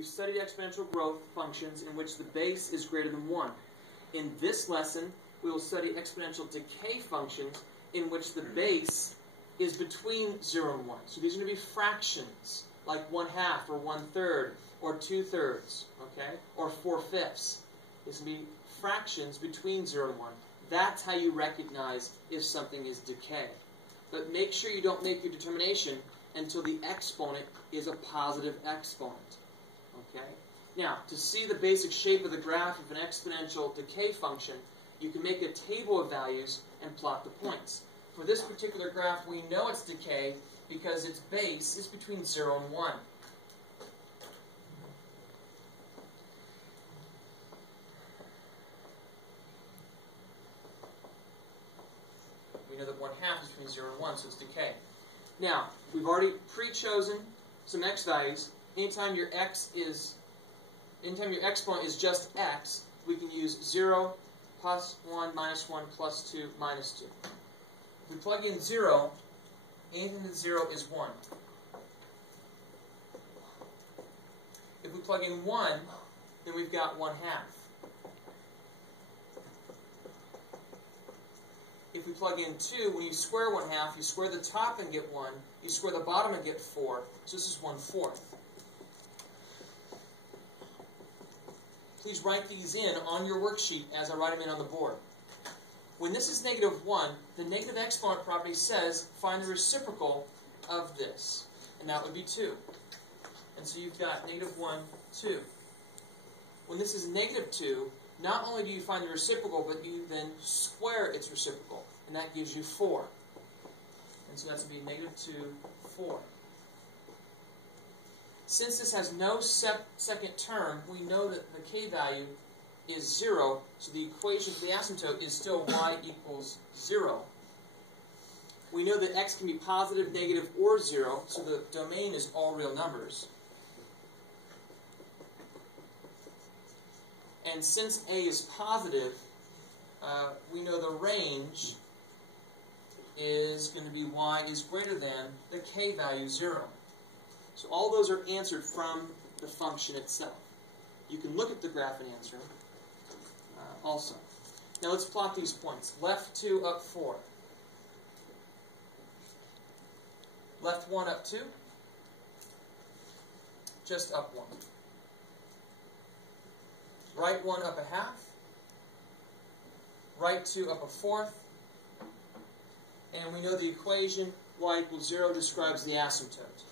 we've studied exponential growth functions in which the base is greater than 1. In this lesson, we will study exponential decay functions in which the base is between 0 and 1. So these are going to be fractions, like 1/2 or 1/3 or 2/3, okay, or 4/5. These can be fractions between 0 and 1. That's how you recognize if something is decay. But make sure you don't make your determination until the exponent is a positive exponent. Okay? Now, to see the basic shape of the graph of an exponential decay function, you can make a table of values and plot the points. For this particular graph, we know it's decay because its base is between 0 and 1. We know that 1/2 is between 0 and 1, so it's decay. Now, we've already pre-chosen some x values. Anytime your exponent is just x, we can use 0, plus 1, minus 1, plus 2, minus 2. If we plug in 0, anything that's 0 is 1. If we plug in 1, then we've got 1/2. If we plug in 2, when you square 1/2, you square the top and get 1. You square the bottom and get 4. So this is 1/4. Please write these in on your worksheet as I write them in on the board. When this is -1, the negative exponent property says find the reciprocal of this. And that would be 2. And so you've got -1, 2. When this is -2, not only do you find the reciprocal, but you then square its reciprocal. And that gives you 4. And so that's going to be -2, 4. Since this has no second term, we know that the k value is 0. So the equation for the asymptote is still y equals 0. We know that x can be positive, negative, or 0. So the domain is all real numbers. And since a is positive, we know the range is going to be y is greater than the k value 0. So all those are answered from the function itself. You can look at the graph and answer them also. Now let's plot these points. Left 2, up 4. Left 1, up 2. Just up 1. Right 1, up 1/2. Right 2, up 1/4. And we know the equation y equals 0 describes the asymptote.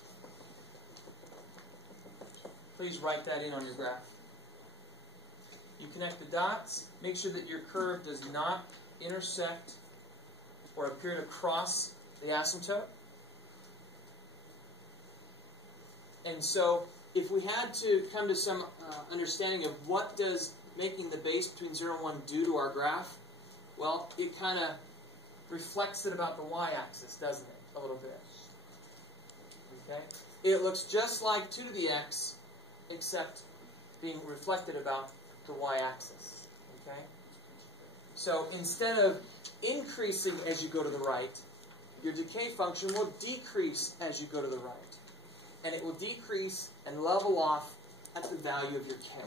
Please write that in on your graph. You connect the dots. Make sure that your curve does not intersect or appear to cross the asymptote. And so, if we had to come to some understanding of what does making the base between 0 and 1 do to our graph, well, it kind of reflects it about the y-axis, doesn't it? A little bit. Okay? It looks just like 2 to the x, except being reflected about the y-axis. Okay? So instead of increasing as you go to the right, your decay function will decrease as you go to the right. And it will decrease and level off at the value of your k.